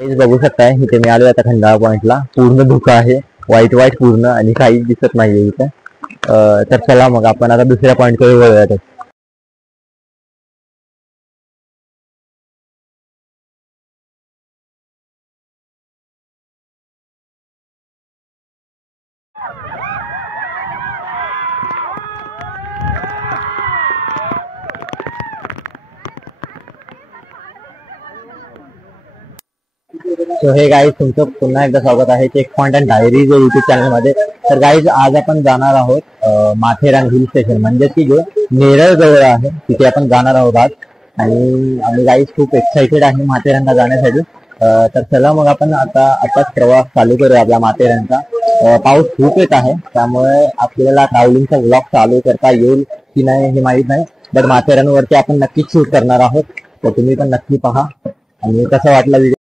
हेच बघू शकताय इथे मी आलोय आता खंडाळा पॉइंटला. पूर्ण धुकं आहे, व्हाईट व्हाईट पूर्ण, आणि काहीच दिसत नाहीये इथे. तर चला मग आपण आता दुसऱ्या पॉइंटकडे वळूयात. सो हे गाईज, तुमचं पुन्हा एकदा स्वागत आहे चेक पॉइंट अँड डायरीज या युट्यूब चॅनलमध्ये. तर गाईज, आज आपण जाणार आहोत माथेरान हिल स्टेशन, म्हणजे की जे नेरळ जवळ आहे तिथे आपण जाणार आहोत आज. आणि आम्ही गाईज खूप एक्साइटेड आहे माथेरानला जाण्यासाठी. तर चला मग आपण आताच प्रवास चालू करूया आपला माथेरानचा. पाऊस खूप येत आहे, त्यामुळे आपल्याला ट्रॅव्हलिंगचा व्लॉग चालू करता येईल की नाही हे माहीत नाही, बट माथेरानवरती आपण नक्कीच शूट करणार आहोत. तर तुम्ही पण नक्की पहा. आणि कसं वाटलं व्हिडिओ.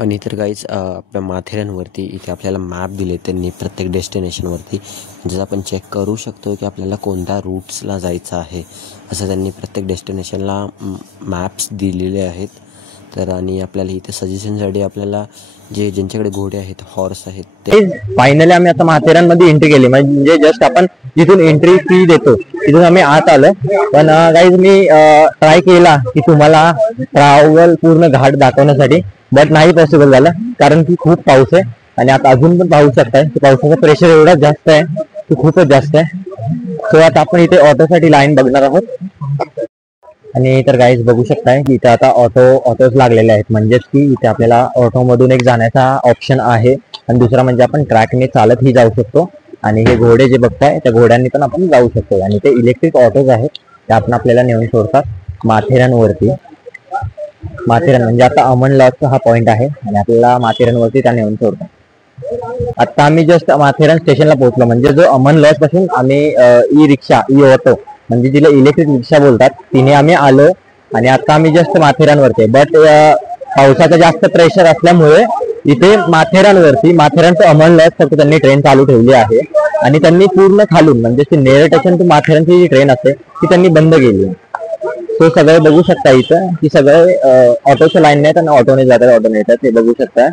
आणि तर गाईज, आपल्या माथेरानवरती इथे आपल्याला मॅप दिले त्यांनी प्रत्येक डेस्टिनेशनवरती. जसं आपण चेक करू शकतो की आपल्याला कोणत्या रूट्सला जायचं आहे, असं त्यांनी प्रत्येक डेस्टिनेशनला मॅप्स दिलेले आहेत. तर आणि आपल्याला इथे सजेशनसाठी आपल्याला ज्यांच्याकडे घोडे आहेत, हॉर्स आहेत, ते फायनली आम्ही आता माथेरानमध्ये एंट्री केली. म्हणजे जस्ट आपण जिथून एंट्री फी देतो तिथून आम्ही आत आलो. पण गाईज, मी ट्राय केला की तुम्हाला ट्रॅव्हल पूर्ण घाट दाखवण्यासाठी, बट नाही पॉसिबल झालं, कारण की खूप पाऊस आहे. आणि आता अजून पण पाहू शकताय की पावसाचं प्रेशर एवढं जास्त आहे की खूपच जास्त आहे. सो आता आपण इथे ऑटोसाठी लाईन बघणार आहोत. आणि तर गाईज बघू शकताय की इथे आता ऑटोज लागलेले आहेत, म्हणजेच की इथे आपल्याला ऑटोमधून एक जाण्याचा ऑप्शन आहे. आणि दुसरा म्हणजे आपण ट्रॅकने चालतही जाऊ शकतो. आणि हे घोडे जे बघताय त्या घोड्यांनी पण आपण जाऊ शकतो. आणि ते इलेक्ट्रिक ऑटोज आहेत, ते आपण आपल्याला नेऊन सोडतात माथेरानवरती. माथेरान म्हणजे आता अमन लॉजचा हा पॉइंट आहे, आणि आपल्याला माथेरानवरती त्या नेऊन सोडतात. आता आम्ही जस्ट माथेरान स्टेशनला पोहोचलो. म्हणजे जो अमन लॉज पासून आम्ही ई रिक्षा, ई ऑटो, म्हणजे जिला इलेक्ट्रिक रिक्षा बोलतात, तिने आम्ही आलो. आणि आता आम्ही जस्ट माथेरानवरती. बट पावसाचं जास्त प्रेशर असल्यामुळे इथे माथेरान टू अमन लॉज फक्त त्यांनी ट्रेन चालू ठेवली आहे. आणि त्यांनी पूर्ण खालून, म्हणजे ती नेरळ स्टेशन टू माथेरानची जी ट्रेन असते ती त्यांनी बंद केली. तो सगळे बघू शकता इथं की सगळे ऑटोच्या लाईन नाहीत आणि ऑटोने जातात, ऑटोने येतात, ते बघू शकता.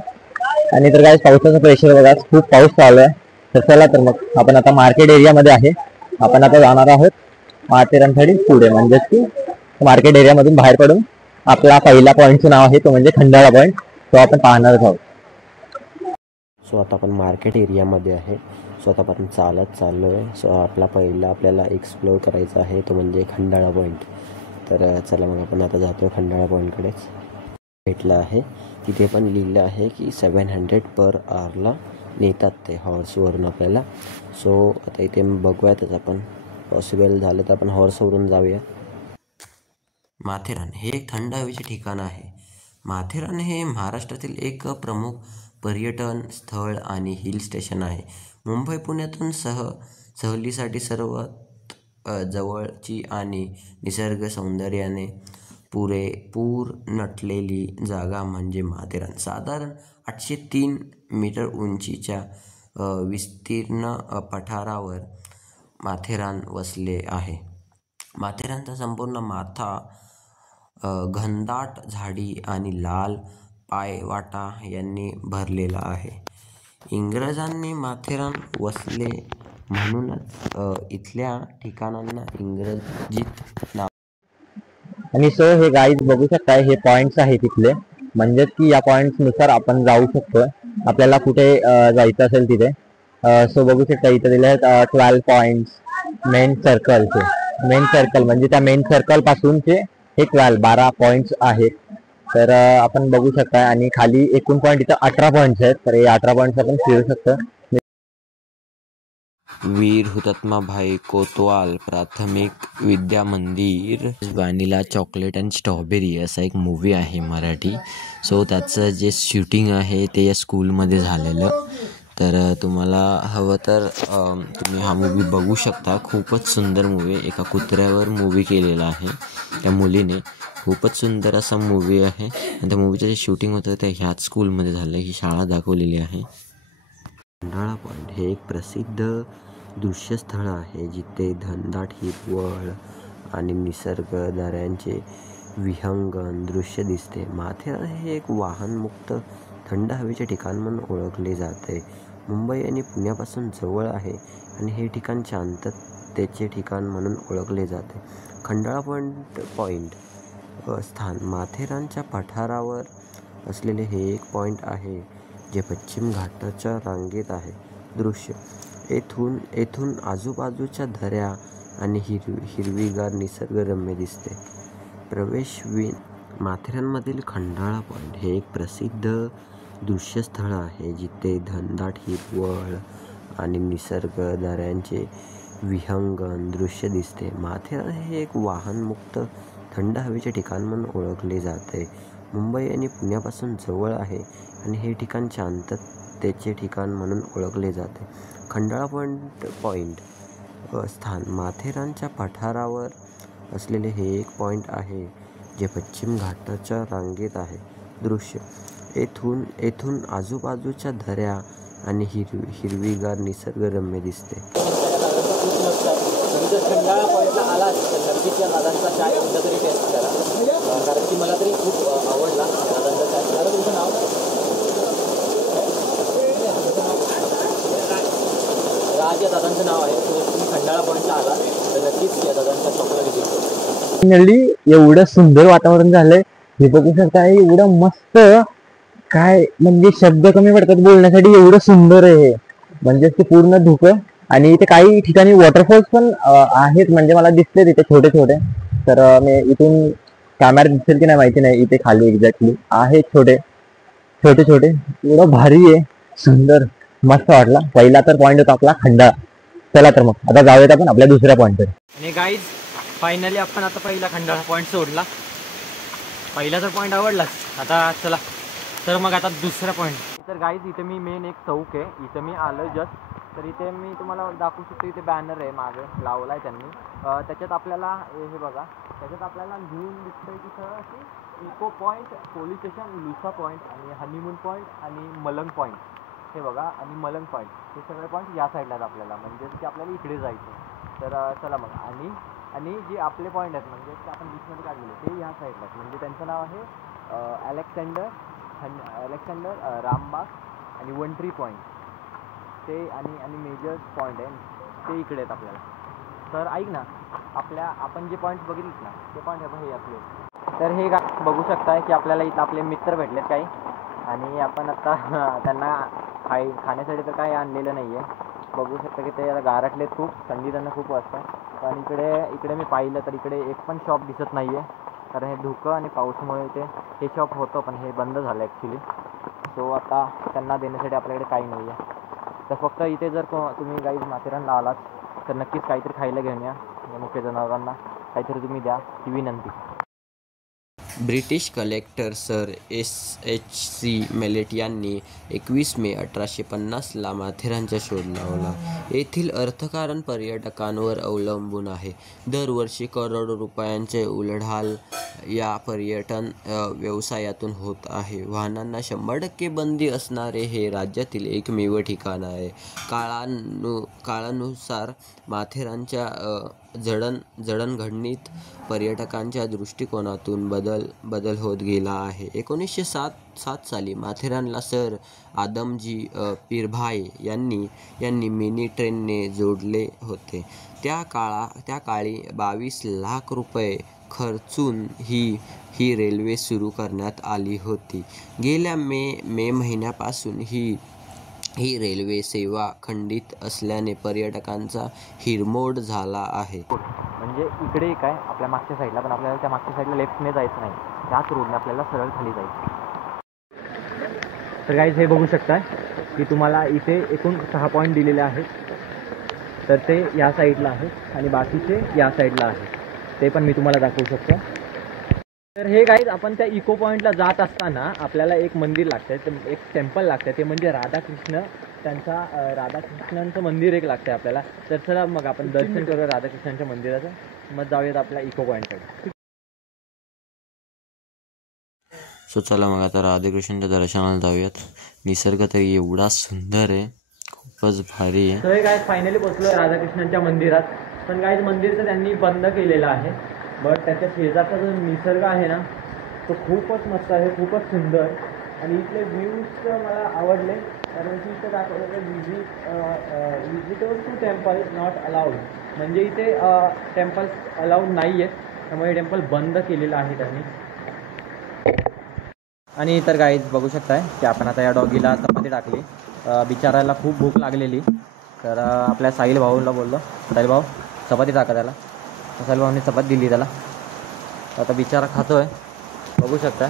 आणि तर काय, पावसाचं प्रेशर बघा, खूप पाऊस चालू आहे. तर चला, तर मग आपण आता मार्केट एरियामध्ये आहे. आपण आता जाणार आहोत माथेरानसाठी पुढे, म्हणजेच की मार्केट एरियामधून बाहेर पडून आपला पहिला पॉईंटचं नाव आहे तो म्हणजे खंडाळा पॉईंट, तो आपण पाहणार आहोत. सो आता आपण मार्केट एरियामध्ये आहे. सो आता आपण चालत चाललो आहे. सो आपल्याला एक्सप्लोअर करायचा आहे तो म्हणजे खंडाळा पॉईंट. तर चला मग आपण आता जातो खंडाळा पॉईंटकडेच. भेटलं आहे तिथे पण लिहिलं आहे की 700 पर आवरला नेतात ते हॉर्सवरून आपल्याला. सो आता इथे बघूयातच आपण, पॉसिबल झालं तर आपण हॉर्सवरून जाऊया. माथेरान हे एक थंड हवेचे ठिकाण आहे. माथेरान हे महाराष्ट्रातील एक प्रमुख पर्यटन स्थळ आणि हिल स्टेशन आहे. मुंबई पुण्यातून सहलीसाठी सर्वात जवळची आणि निसर्ग सौंदर्याने पुरेपूर नटलेली जागा म्हणजे माथेरान. साधारण 803 मीटर उंचीच्या विस्तीर्ण पठारावर माथेरान वसले आहे. माथेरानचा संपूर्ण माथा घनदाट झाडी आणि लाल पायवाटा यांनी भरलेला आहे. इंग्रजांनी माथेरान वसले म्हणूनच इथल्या ठिकाणांना इंग्रजीत नाव. आणि सो हे गाईज बघू शकता, हे पॉइंट्स आहेत तिथले, म्हणजेच की या पॉइंट्स नुसार आपण जाऊ शकतो आपल्याला कुठे जायचं असेल तिथे. सो बघू शकता इथे दिले आहेत 12 पॉइंट्स मेन सर्कलचे. मेन सर्कल म्हणजे त्या मेन सर्कल पासूनचे हे 12 पॉइंट्स आहेत. तर आपण बघू शकता. आणि खाली एकूण पॉईंट इथं 18 पॉईंट्स आहेत. तर हे 18 पॉईंट्स आपण फिरू शकतो. वीर हुतात्मा भाई कोतवाल प्राथमिक विद्या मंदिर. व्हॅनिला चॉकलेट अँड स्ट्रॉबेरी असा एक मूवी आहे मराठी. सो त्याचं जे शूटिंग आहे ते या स्कूलमध्ये झालेलं. तर तुम्हाला हवं तर तुम्ही हा मूवी बघू शकता. खूपच सुंदर मूवी आहे. एका कुत्र्यावर मूवी केलेला आहे त्या मुलीने. खूपच सुंदर असा मूवी आहे. आणि त्या मूवीचं जे शूटिंग होतं ते ह्याच स्कूलमध्ये झालं. ही शाळा दाखवलेली आहे. खंडाळा पॉईंट हे एक प्रसिद्ध दृश्यस्थळ आहे जिथे घनदाट हिरवळ आणि निसर्गदऱ्यांचे विहंगम दृश्य दिसते. माथेरान हे एक वाहनमुक्त थंड हवेचे ठिकाण म्हणून ओळखले जाते. मुंबई आणि पुण्यापासून जवळ आहे आणि हे ठिकाण शांततेचे ठिकाण म्हणून ओळखले जाते. खंडाळा पॉईंट स्थान माथेरानच्या पठारावर असलेले हे एक पॉईंट आहे जे पश्चिम घाटाच्या रांगेत आहे. दृश्य येथून आजूबाजूच्या दऱ्या आणि हिरवीगार निसर्गरम्य दिसते. प्रवेश माथेरानमधील खंडाळा पॉईंट हे एक प्रसिद्ध दृश्यस्थळ आहे जिथे घनदाट हिरवळ आणि निसर्गदऱ्यांचे विहंगम दृश्य दिसते. माथेरान हे एक वाहनमुक्त थंड हवेचे ठिकाण म्हणून ओळखले जाते. मुंबई आणि पुण्यापासून जवळ आहे आणि हे ठिकाण शांततेचे ठिकाण म्हणून ओळखले जाते. खंडाळा पॉईंट स्थान माथेरानच्या पठारावर असलेले हे एक पॉईंट आहे जे पश्चिम घाटाच्या रांगेत आहे. दृश्य येथून आजूबाजूच्या दऱ्या आणि हिरवीगार निसर्गरम्य दिसते. तुम्ही जर खंडाळा पॉईंटला आलात तर नक्कीच या दादांचा चाय एकदा तरी टेस्ट करा, कारण की मला तरी खूप आवडला दादांचा चाय. दादा तुमचं नाव? राज या दादांचं नाव आहे. तो तुम्ही खंडाळा पॉईंटला आलात तर नक्कीच या दादांच्या शॉपला व्हिजिट करा. फायनली एवढं सुंदर वातावरण झालंय, हे बघू शकता. एवढं मस्त, काय म्हणजे शब्द कमी पडतात बोलण्यासाठी, एवढं सुंदर आहे हे. म्हणजे ते पूर्ण धुकं आणि इथे काही ठिकाणी वॉटरफॉल्स पण आहेत, म्हणजे मला दिसले तिथे छोटे छोटे. तर मी इथून कॅमेरा दिसेल की नाही माहिती नाही, इथे खाली एक्झॅक्टली आहेत छोटे छोटे. एवढं भारी आहे, सुंदर, मस्त वाटला. पहिला तर पॉईंट होता आपला खंडाळा. चला तर मग आता जाऊयात आपण आपल्या दुसऱ्या पॉईंटवर. आणि गाईज फायनली आपण आता पहिला खंडाळा पॉईंट सोडला. पहिला तर पॉईंट आवडलाच. आता चला तर मग आता दुसरा पॉईंट. तर गाईज इथे मी मेन एक चौक आहे, इथं मी आलो जस्ट. तर इथे मी तुम्हाला दाखवू शकतो, इथे बॅनर आहे मागे लावला आहे त्यांनी. त्याच्यात आपल्याला हे बघा, त्याच्यात आपल्याला लिहून दिसतंय की सर की echo point, police station, Louisa point आणि हनीमून पॉईंट आणि मलंग पॉईंट. हे बघा, आणि मलंग पॉईंट हे सगळे पॉईंट या साईडला आपल्याला, म्हणजे की आपल्याला इकडे जायचं. तर चला मग. आणि जे आपले पॉईंट आहेत म्हणजे ते आपण लिस्टमध्ये काढलेले ते या साईडला, म्हणजे त्यांचं नाव आहे अलेक्झांडर रामबाग आणि वन ट्री पॉईंट ते, आणि मेजर पॉईंट आहे ते इकडे आहेत आपल्याला. तर ऐक ना, आपण जे पॉईंट्स बघितलेत ना ते पॉईंट आहे हे आपले. तर हे बघू शकताय की आपल्याला इथं आपले मित्र भेटलेत काही, आणि आपण आता त्यांना खाण्यासाठी तर काही आणलेलं नाही आहे. बघू शकता की ते गारटलेत खूप, थंडी त्यांना खूप वाजतं. पण इकडे मी पाहिलं तर इकडे एक पण शॉप दिसत नाही आहे, कारण हे धुकं आणि पाऊसमुळे हे शॉप होतं पण हे बंद झालं ॲक्च्युली. सो आता त्यांना देण्यासाठी आपल्याकडे काही नाही आहे. तर फक्त इथे जर तुम्ही गाईज माथेरानला आलात तर नक्कीच काहीतरी खायला घेऊन या. मुख्य जनावरांना काहीतरी तुम्ही द्या, ही विनंती. British collector sir SHC Mallet यांनी 21 मे 1850ला माथेरानचा शोध लावला. येथील अर्थकारण पर्यटकांवर अवलंबून आहे. दरवर्षी करोडो रुपयांचे उलाढाल या पर्यटन व्यवसायातून होत आहे. वाहनांना 100% बंदी असणारे हे राज्यातील एकमेव ठिकाण आहे. काळानुसार माथेरानच्या जडणघडणीत पर्यटकांच्या दृष्टिकोनातून बदल होत गेला आहे. 1907 साली माथेरानला सर आदमजी पीरभाय यांनी मिनी ट्रेनने जोडले होते. त्या काळी 22 लाख रुपये खर्चून ही रेल्वे सुरू करण्यात आली होती. गेल्या मे महिन्यापासून ही रेल्वे सेवा खंडित असल्याने पर्यटकांचा हिरमोड झाला आहे. म्हणजे इकडे काय आपल्या मागच्या साईडला, पण आपल्याला त्या मागच्या साईडला लेफ्टने जायचं नाही, त्याच रोडने आपल्याला सरळ खाली जायचं. तर गाईज हे बघू शकताय की तुम्हाला इथे एकूण 6 पॉईंट दिलेले आहेत. तर ते या साईडला आहेत आणि बाकीचे या साईडला आहेत, ते पण मी तुम्हाला दाखवू शकतो. तर हे गाईज आपण त्या इको पॉईंटला जात असताना आपल्याला एक मंदिर लागतं, एक टेम्पल लागतं, ते म्हणजे राधाकृष्णांचं मंदिर एक लागतं आपल्याला. तर चला मग आपण दर्शन करूया राधाकृष्णांच्या मंदिराचं, मग जाऊयात आपल्या इको पॉईंटकडे. सो चला मग आता राधाकृष्णांच्या दर्शनाला जाऊयात. निसर्ग तर एवढा सुंदर आहे, खूप खूपच भारी आहे. तर हे काय फायनली पोचलो राधाकृष्णांच्या मंदिरात. पण काय मंदिर तर त्यांनी बंद केलेलं आहे, बट त्याच्या शेजारचा जो निसर्ग आहे ना तो खूपच मस्त आहे, खूपच सुंदर. आणि इथले व्ह्यूज मला आवडले, कारण की इथं दाखवलं visitors to temple not allowed, म्हणजे इथे टेम्पल्स अलाउड नाही आहेत, त्यामुळे टेम्पल बंद केलेलं आहे त्यांनी. आणि तर गाईज बघू शकताय की आपण आता या डॉगीला चपाती टाकली. बिचारायला खूप भूक लागलेली, तर आपल्या साहिल भाऊला बोललो, साहिल भाऊ चपाती टाका त्याला. साहिल भाऊने चपाती दिली त्याला, आता बिचारा खातोय, बघू शकता.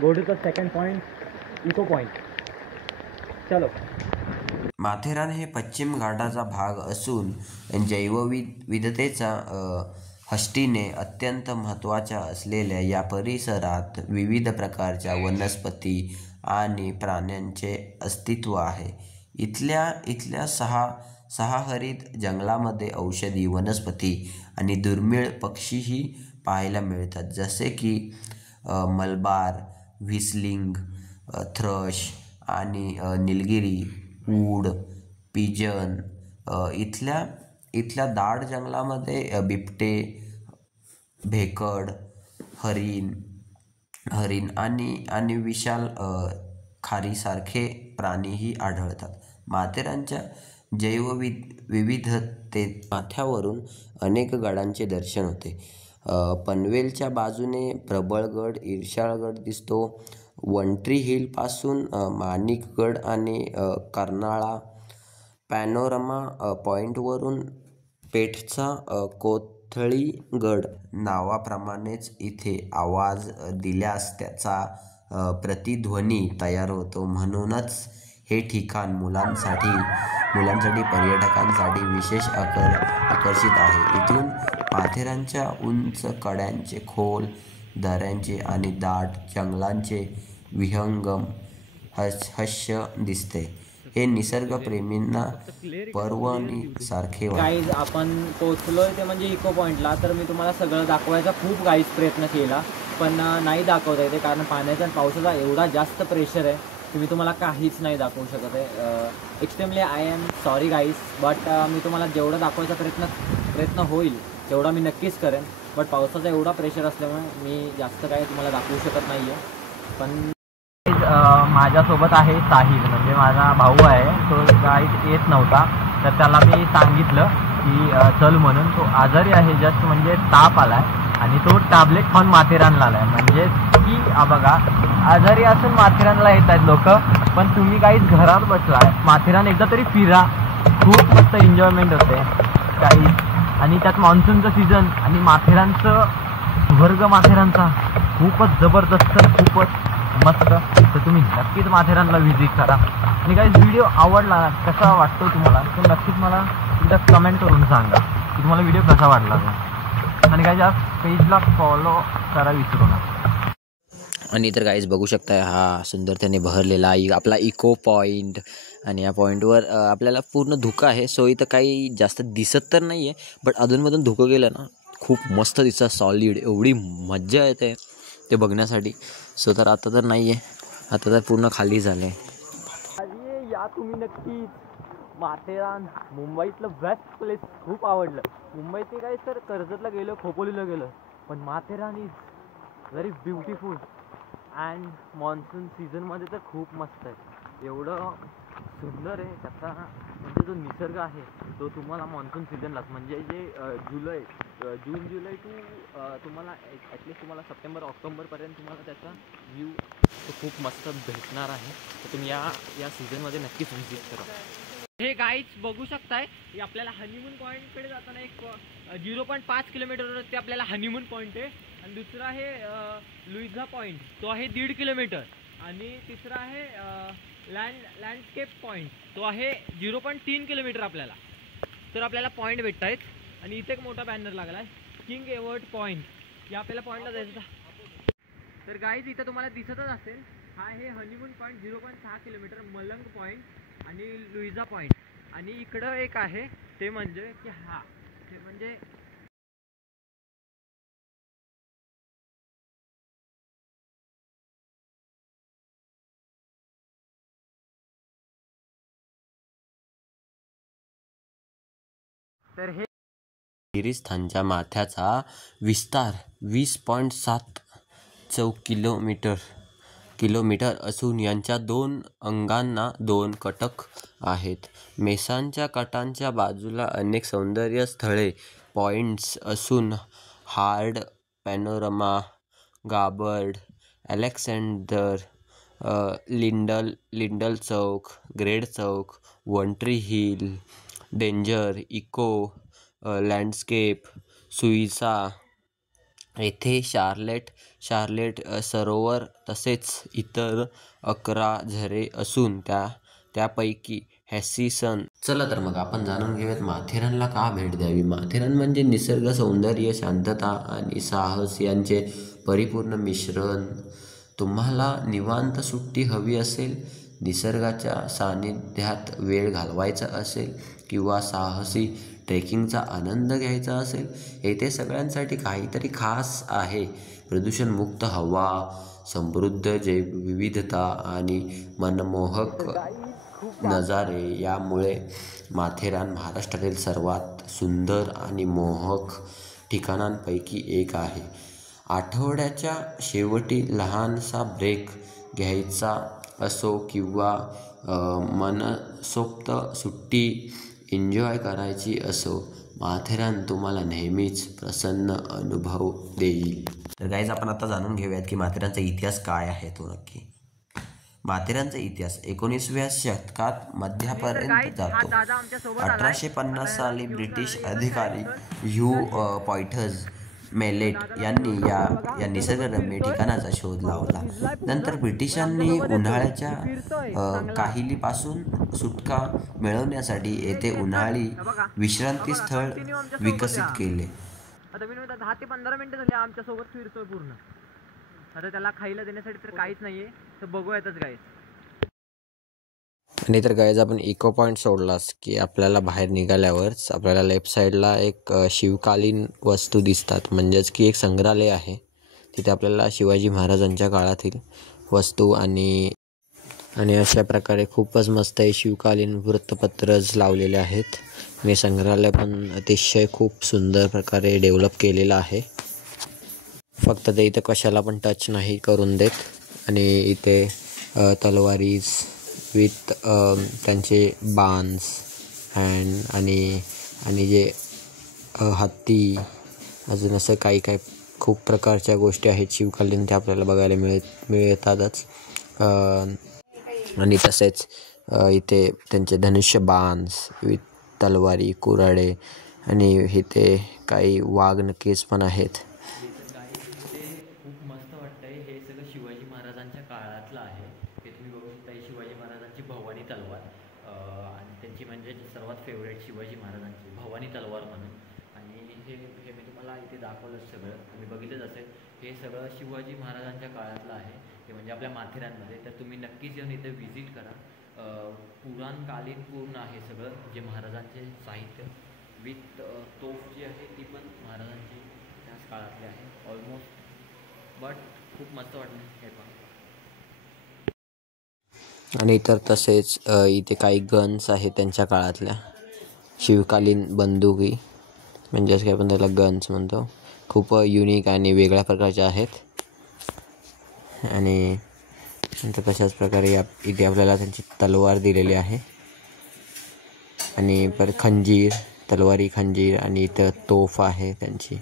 Go to the second point, echo point. चलो. माथेरान हे पश्चिम घाटाचा भाग असून जैवविविधतेचा हष्टीने अत्यंत महत्त्वाच्या असलेल्या या परिसरात विविध प्रकारच्या वनस्पती आणि प्राण्यांचे अस्तित्व आहे. इथल्या सहा हरित जंगलामध्ये औषधी वनस्पती आणि दुर्मिळ पक्षीही पाहायला मिळतात, जसे की मलबार, व्हिस्लिंग, थ्रश आणि निलगिरी, ऊड, पिजन. इथल्या दाट जंगलामध्ये बिबटे, भेकड, हरिण आणि विशाल खारीसारखे प्राणीही आढळतात. माथेरानच्या जैवविविधतेत माथ्यावरून अनेक गडांचे दर्शन होते. पनवेलच्या बाजूने प्रबळगड, इर्शाळगड दिसतो. वंट्री हिलपासून माणिकगड आणि कर्नाळा पॅनोरमा पॉईंटवरून पेठचा कोथळीगड. नावाप्रमाणेच इथे आवाज दिल्यास त्याचा प्रतिध्वनी तयार होतो, म्हणूनच हे ठिकाण मुलांसाठी पर्यटकांसाठी विशेष आकर्षित आहे. इथून माथेरानच्या उंच कड्यांचे, खोल दऱ्यांचे आणि दाट जंगलांचे विहंगम हस्य दिसते. हे निसर्गप्रेमींना पर्वणीसारखे वाटते. गाईज आपण पोचलोय ते म्हणजे इको पॉईंटला, तर मी तुम्हाला सगळं दाखवायचा खूप गाईज प्रयत्न केला, पण नाही दाखवता येते, कारण पाण्याचा आणि पावसाचा एवढा जास्त प्रेशर आहे की मी तुम्हाला काहीच नाही दाखवू शकत आहे. Extremely I am sorry guys, but मी तुम्हाला जेवढं दाखवायचा प्रयत्न होईल तेवढा मी नक्कीच करेन, बट पावसाचा एवढा प्रेशर असल्यामुळे मी जास्त काही तुम्हाला दाखवू शकत नाही आहे. पण माझ्यासोबत आहे साहिल, म्हणजे माझा भाऊ आहे, तो गाईड येत नव्हता, तर त्याला मी सांगितलं की चल म्हणून. तो आजारी आहे, जस्ट म्हणजे ताप आला आहे आणि तो टॅबलेट खाऊन माथेरानला आला आहे. म्हणजे की बघा, आजारी असून माथेरानला येत आहेत लोक, पण तुम्ही काहीच घरात बसला आहे. माथेरान एकदा तरी फिरा, खूप मस्त एन्जॉयमेंट होते काही, आणि त्यात मान्सूनचं सीझन आणि माथेरानचं स्वर्ग, माथेरानचा खूपच जबरदस्त, खूपच मस्त. तर तुम्ही नक्कीच माथेरानला व्हिजिट करा. आणि काही व्हिडिओ आवडला, कसा वाटतो तुम्हाला, तर नक्कीच मला एकदा कमेंट करून सांगा की तुम्हाला व्हिडिओ कसा वाटला तो. आणि काही पेजला फॉलो करा विसरू नका. आणि तर गाईज बघू शकताय हा सुंदरतेने बहरलेला आपला इको पॉईंट. आणि या पॉईंटवर आपल्याला पूर्ण धुकं आहे, सो इथं काही जास्त दिसत तर नाही आहे, बट अधूनमधून धुकं गेलं ना खूप मस्त दिसतं, सॉलिड, एवढी मज्जा येते ते बघण्यासाठी. सो तर आता तर नाही आहे, आता तर पूर्ण खाली झालं आहे. या तुम्ही नक्कीच माथेरान, मुंबईतलं बेस्ट प्लेस, खूप आवडलं. मुंबईत काय सर, कर्जतला गेलो, खोपोलीला गेलो, पण Matheran is very beautiful. And monsoon सीझनमध्ये तर खूप मस्त आहे, एवढं सुंदर आहे त्याचा, म्हणजे जो निसर्ग आहे तो तुम्हाला मान्सून सीझनलाच, म्हणजे जे जून जुलै टू तुम्हाला ॲटलिस्ट तुम्हाला सप्टेंबर ऑक्टोबरपर्यंत तुम्हाला त्याचा व्ह्यू तो खूप मस्त भेटणार आहे. तर तुम्ही या सीझनमध्ये नक्कीच व्हिजिट करा. हे गाईज बघू शकताय की आपल्याला हनीमून पॉईंटकडे जाताना एक 0.5 किलोमीटरवर ते आपल्याला हनीमून पॉईंट आहे, आणि दुसरा आहे लुईझा पॉईंट, तो आहे 1.5 किलोमीटर, आणि तिसरा आहे लँडस्केप पॉईंट, तो आहे 0.3 किलोमीटर आपल्याला. तर आपल्याला पॉईंट भेटत आहेत. आणि इथे एक मोठा बॅनर लागला आहे, किंग एवर्ट पॉईंट, या आपल्याला पॉईंटला जायचं. तर गाईज इथं तुम्हाला दिसतच असेल, हा आहे हनीमून पॉईंट 0.6 किलोमीटर, मलंग पॉईंट आणि लुईझा पॉईंट. आणि इकडं एक आहे ते म्हणजे की ते म्हणजे तर हे गिरीस्थानच्या माथ्याचा विस्तार 20.7 किलोमीटर असून यांच्या 2 अंगांना 2 कटक आहेत. मेसांच्या काठांच्या बाजूला अनेक सौंदर्य स्थळे पॉइंट्स असून Hart panorama, Garbut, Alexander, little Chowk, great Chowk, one tree hill, danger, echo landscape, सुइसा येथे शार्लेट सरोवर तसेच इतर 11 झरे असून त्यापैकी हॅसिसन. चला तर मग आपण जाणून घेऊयात माथेरानला का भेट द्यावी. माथेरान म्हणजे निसर्ग सौंदर्य, शांतता आणि साहस यांचे परिपूर्ण मिश्रण. तुम्हाला निवांत सुट्टी हवी असेल, निसर्गाच्या सानिध्यात वेळ घालवायचा असेल किंवा साहसी ट्रेकिंगचा आनंद घ्यायचा असेल, येथे सगळ्यांसाठी काहीतरी खास आहे. प्रदूषणमुक्त हवा, समृद्ध जैवविविधता आणि मनमोहक नजारे यामुळे माथेरान महाराष्ट्रातील सर्वात सुंदर आणि मोहक ठिकाणांपैकी एक आहे. आठवड्याच्या शेवटी लहानसा ब्रेक घ्यायचा असो किंवा मनसोक्त सुट्टी एन्जॉय करायची असो, माथेरान तुम्हाला नेहमीच प्रसन्न अनुभव देईल. तर गाईज, आपण आता जाणून घेऊयात की माथेरानचा इतिहास काय आहे तो नक्की. माथेरानचा इतिहास 19व्या शतकात मध्यापर्यंत जातो. 1850 साली ब्रिटिश अधिकारी ह्यू पॉइंटर्स मेलेट यांनी या निसर्गरम्य ठिकाणाचा शोध लावला. नंतर ब्रिटिशांनी उन्हाळ्याच्या काहिलीपासून सुटका मिळवण्यासाठी येथे उन्हाळी विश्रांती स्थळ विकसित केले. आता मी 10 ते 15 मिनिटं झाली आमच्या सोबत फिरतोय पूर्ण. आता त्याला खायला देण्यासाठी तर काहीच नाहीये, तर बघूयातच गाईज. आणि तर गाईज, आपण इको पॉईंट सोडलास की आपल्याला बाहेर निघाल्यावरच आपल्याला लेफ्ट साईडला एक शिवकालीन वस्तू दिसतात, म्हणजेच की एक संग्रहालय आहे. तिथे आपल्याला शिवाजी महाराजांच्या काळातील वस्तू आणि अशा प्रकारे खूपच मस्त आहे शिवकालीन वृत्तपत्रच लावलेले आहेत. आणि संग्रहालय पण अतिशय खूप सुंदर प्रकारे डेव्हलप केलेलं आहे. फक्त ते इथं कशाला पण टच नाही करून देत. आणि इथे तलवारीज विथ त्यांचे बान्स आणि जे हत्ती, अजून असं काही खूप प्रकारच्या गोष्टी आहेत शिवकालीन, त्या आपल्याला बघायला मिळतातच. आणि तसेच इथे त्यांचे धनुष्य बान्स विथ तलवारी, कुऱ्हाडे आणि इथे काही वाघ नक्कीच पण आहेत. खूप मस्त वाटतंय. हे सगळं शिवाजी महाराजांच्या काळातलं आहे. हे तुम्ही बघू शकता. शिवाजी महाराजांची भवानी तलवार आणि त्यांची म्हणजे सर्वात फेवरेट शिवाजी महाराजांची भवानी तलवार म्हणून. आणि हे मी तुम्हाला इथे दाखवलं सगळं, तुम्ही बघितलंच असेल. हे सगळं शिवाजी महाराजांच्या काळातलं आहे, ते म्हणजे आपल्या माथेरानमध्ये. तर तुम्ही नक्कीच येऊन इथे व्हिजिट करा. पुराणकालीन पूर्ण आहे सगळं, जे महाराजांचे साहित्य विथ तोफ जी आहे ती पण महाराजांची त्याच काळातली आहे ऑलमोस्ट. बट खूप मस्त वाटलं हे पण. आणि तर तसेच इथे काही गन्स आहेत त्यांच्या काळातल्या शिवकालीन बंदुकी, म्हणजेच काय आपण त्याला गन्स म्हणतो. खूप युनिक आणि वेगळ्या प्रकारच्या आहेत. आणि नंतर तशाच प्रकारे इथे आपल्याला त्यांची तलवार दिलेली आहे. आणि परत खंजीर, तलवारी, खंजीर आणि इथं तोफ आहे त्यांची,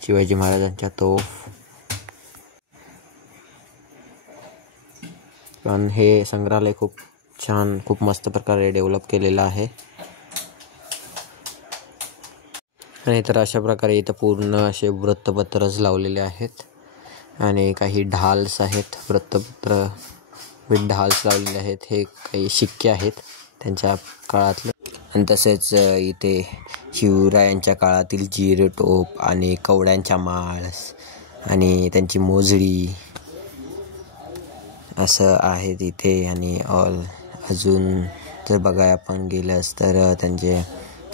शिवाजी महाराजांच्या तोफ. पण हे संग्रहालय खूप छान, खूप मस्त प्रकारे डेव्हलप केलेलं आहे. आणि तर अशा प्रकारे इथं पूर्ण असे वृत्तपत्रच लावलेले आहेत. आणि काही ढाल्स आहेत, वृत्तपत्र विथ ढाल्स लावलेले आहेत. हे काही शिक्के आहेत त्यांच्या काळातले. आणि तसेच इथे शिवरायांच्या काळातील जिरटोप आणि कवड्यांच्या माळ आणि त्यांची मोजडी असं आहे तिथे. आणि अजून जर बघाय आपण गेलंच तर त्यांचे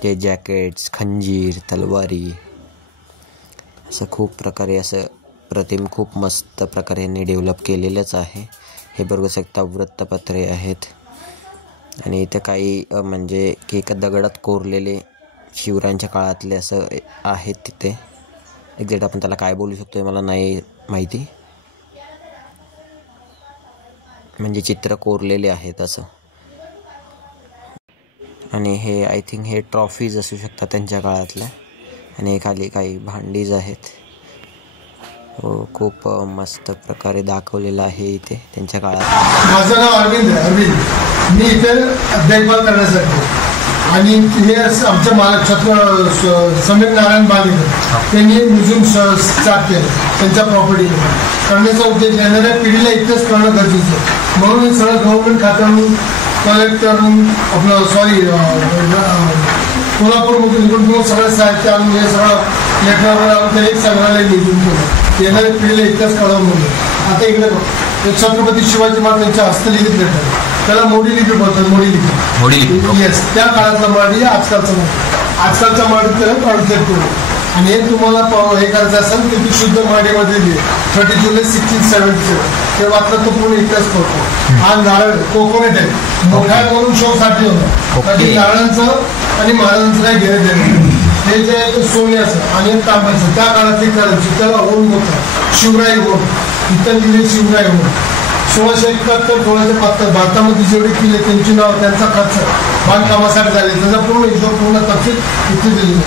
जे जॅकेट्स, खंजीर, तलवारी असं खूप प्रकारे असं प्रतिम खूप मस्त प्रकारे यांनी डेव्हलप केलेलंच आहे. हे बघू शकता वृत्तपत्रे आहेत. आणि इथं काही म्हणजे की एका दगडात कोरलेले शिवरायांच्या काळातले असं आहेत तिथे. एक्झॅक्ट आपण त्याला काय बोलू शकतो मला नाही माहिती, म्हणजे चित्र कोरलेले आहेत असं. आणि हे आय थिंक हे ट्रॉफीज असू शकतात त्यांच्या काळातल्या. आणि खाली काही भांडीज आहेत. खूप मस्त प्रकारे दाखवलेलं आहे इथे त्यांच्या काळात. माझं नाव अरविंद मी इथे देखभाल करण्यासाठी आणि हे आमचे मालक समीर नारायण बागेकर त्यांनी म्युझियम स्टार्ट केलं त्यांच्या प्रॉपर्टीमध्ये. करण्याचा उद्देश येणाऱ्या पिढीला इथेच करणं गरजेचं आहे. म्हणून हे सगळं गव्हर्नमेंट खात्यावरून कलेक्ट करून आपलं कोल्हापूरमधून इकडून सगळं साहित्य आणून हे सगळं लेटरवर आणून ते एक संग्रहालय निर्माण केलं. येणाऱ्या पिढीला इतिहास कळवून म्हणून. आता इकडे छत्रपती शिवाजी महाराजांच्या हस्तलिखित लेटर, त्याला मोडी लिपी बोलतात. मोडी लिपी येस, त्या काळातला मराठी आजकालच्या मराठी त्याला ट्रान्सलेट करू. आणि हे तुम्हाला हे करायचं असेल की ती शुद्ध मराठीमध्ये लिहिले 30 जुलै 1677 ते वाचलं तो पूर्ण इतिहास करतो. हा नारळ कोकोनेट आहे, मोठ्या करून शोसाठी होतं. कधी नारळांचं आणि महाराजांचं काही घेणं देणं. हे जे सोन्याचं आणि तांब्याचं त्या काळातली करायची त्याला होऊन होतं शिवराई होऊन इतर लिहिले शिवराई होऊन 1671 1672 भारतामध्ये जेवढे किल्ले त्यांची नाव त्यांचा खर्च बांधकामासाठी झाले त्याचा पूर्ण हिशोब पूर्ण तपशील इथे दिलेला.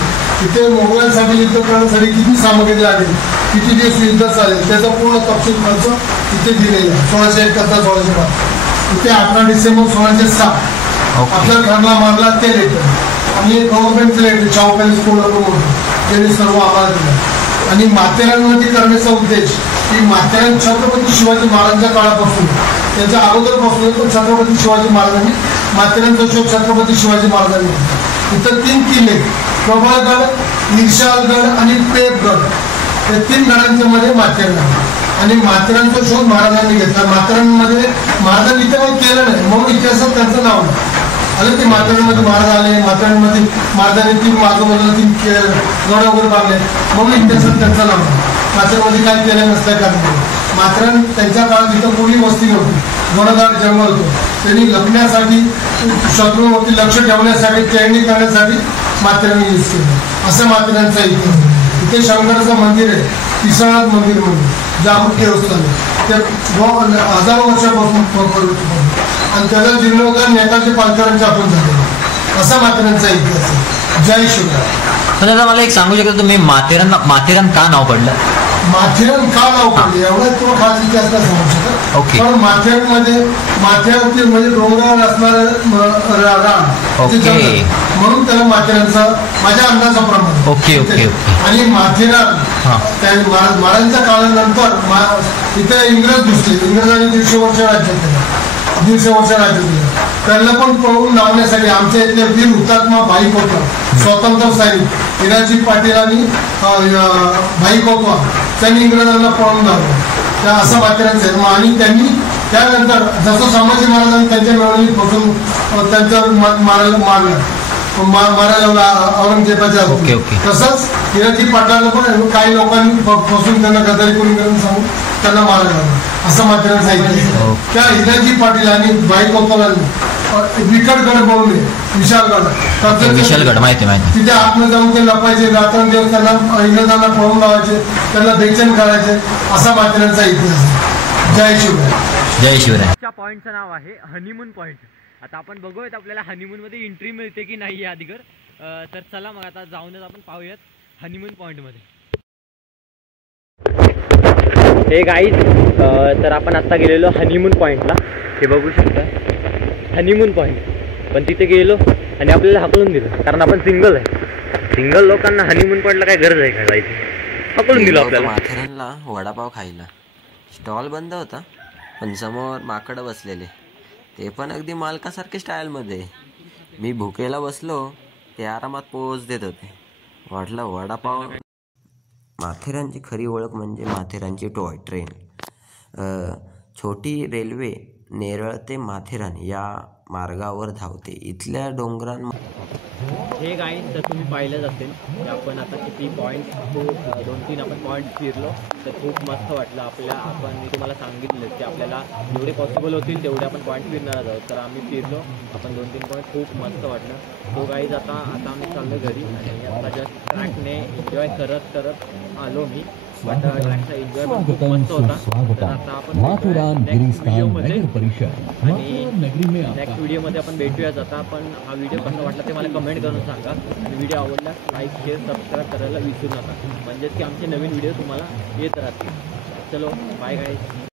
इथे मोगलांसाठी युद्ध करण्यासाठी किती सामग्री लागेल, किती दिवस युद्ध चालेल त्याचा पूर्ण तपशील खर्च इथे दिलेला आहे. 1671 1672 इथे 18 डिसेंबर 1606 आपल्या घरला मारला ते लेटर आणि गव्हर्नमेंटचं लेटर शाहू पॅलेस कोल्हापूर त्यांनी सर्व आम्हाला दिलं. आणि माथेरानमध्ये करण्याचा उद्देश की माथेरान छत्रपती शिवाजी महाराजांच्या काळापासून त्याच्या अगोदरपासून पण छत्रपती शिवाजी महाराजांनी माथेरानचा शोध छत्रपती शिवाजी महाराजांनी. इतर 3 किल्ले प्रबळगड, निशाळगड आणि पेपगड या 3 गडांच्या मध्ये माथेरान आहे. आणि माथेरानचा शोध महाराजांनी घेतला. माथेरानमध्ये महाराजांनी इथे काही केलं नाही म्हणून इतिहासात त्यांचं नाव नाही आलं. ते माथेरानमध्ये महाराज आले, माथेरानमध्ये महाराजांनी 3 आजूबाजूला 3 गड वगैरे बांधले म्हणून इतिहासात त्यांचं नाव आहे. माथेरानमध्ये काय केलं नसल्या कारण माथेरान त्यांच्या काळात इथं कोणी वस्ती नव्हती, घनदाट जंगल होतं. त्यांनी लपण्यासाठी शत्रूवरती लक्ष ठेवण्यासाठी ट्रेनिंग करण्यासाठी माथेरान यूज केलं. असं माथेरानचा इतिहास. इथे शंकराचं मंदिर आहे, पिसळनाथ मंदिर म्हणून जागृत देवस्थान ते हजारो वर्षापासून आणि त्याचा जीर्णोद्धार नेताजी पालकरांच्या आपण झाले. असा माथेरानचा इतिहास आहे. जय शिवराय. पण आता मला एक सांगू शकता तुम्ही माथेरान का नाव पडलं? माथेरान का नाव पडले एवढं तो खास इतिहास नाही सांगू शकत. ओके. पण माथेरानमध्ये म्हणजे डोंगरावर असणारं रान म्हणून त्याला माथेरानचा माझ्या अंदाजाप्रमाणे. Okay okay okay. आणि माथेरान महाराजांच्या काळानंतर इथे इंग्रज घुसले. इंग्रजांनी 150 वर्ष राज्य केलं. 150 वर्ष राज्य केलं. त्यांना पण पळवून लावण्यासाठी आमच्या इथले वीर हुतात्मा भाई कोतवाल, स्वातंत्र्य सैनिक हिराजी पाटील आणि भाई कोतवाल त्यांनी इंग्रजांना पळवून लावलं. त्या असं माथेरानचं आहे. आणि त्यांनी त्यानंतर जसं संभाजी महाराजांनी त्यांच्या मिळवणीत बसून त्यांच्यावर मारायला औरंगजेबाच्या तसंच हिराजी पाटलांना पण काही लोकांनी फसून त्यांना गद्दारी करून सांगून त्यांना मारायला लावलं. असं माथेरान सांगितलं. त्या हिराजी पाटील आणि भाई कोतवालांनी विकटगड बनवले, विशालगड माहिती तिथे आतमध्ये जाऊन ते लपायचे, रात्रंदिवस त्यांना इंग्रजांना पळवून लावायचे, त्यांना बेचैन करायचे. असा माथेरानचा इतिहास. जय शिवराय. जय शिवराय. पॉइंटचं नाव आहे हनीमून पॉइंट. आता आपण बघूयात आपल्याला हनीमून मध्ये एंट्री मिळते की नाही अधिकर. तर चला मग आता जाऊनच आपण पाहूयात हनीमून पॉइंट मध्ये. हे गाईज तर आपण आता गेलेलो हनीमून पॉइंटला. हे बघू शकता हनीमून पॉइंट. पण तिथे गेलो आणि आपल्याला हाकलून दिलं कारण आपण सिंगल आहे. सिंगल लोकांना हनीमून पॉइंटला काय गरज आहे का जायची. हाकलून दिलं आपल्याला. माथेरानला वडापाव खायला स्टॉल बंद होता पण समोर माकडं बसलेले, ते पण अगदी मालकासारखे स्टाईलमध्ये. मी भुकेला बसलो, ते आरामात पोच देत होते. वाटलं वडापाव. माथेरानची खरी ओळख म्हणजे माथेरानची टॉय ट्रेन. छोटी रेल्वे नेरळ ते माथेरान या मार्गावर धावते. इथल्या डोंगरांमध्ये हे गाईड तर तुम्ही पाहिलंच असेल की आपण आता किती पॉईंट 2-3 आपण पॉईंट फिरलो, तर खूप मस्त वाटलं आपण. मी तुम्हाला सांगितलं की आपल्याला जेवढे पॉसिबल होतील तेवढे आपण पॉईंट फिरणार आहोत. तर आम्ही फिरलो आपण 2-3 पॉईंट, खूप मस्त वाटलं. तो गाईज आता आम्ही चाललो घरी आणि आता जस्ट ट्रॅकने एन्जॉय करत आलो मी. बट ट्रॅकचा एन्जॉय पण खूप मस्त होता. तर आता आपण नेक्स्ट व्हिडिओमध्ये आणि नेक्स्ट व्हिडिओमध्ये आपण भेटूयाच. आता पण हा व्हिडिओ कसा वाटला ते मला कमेंट करून सांगा आणि व्हिडिओ आवडला लाईक शेअर सबस्क्राईब करायला विसरू नका, म्हणजेच की आमचे नवीन व्हिडिओ तुम्हाला येत राहतील. चलो बाय गाईज.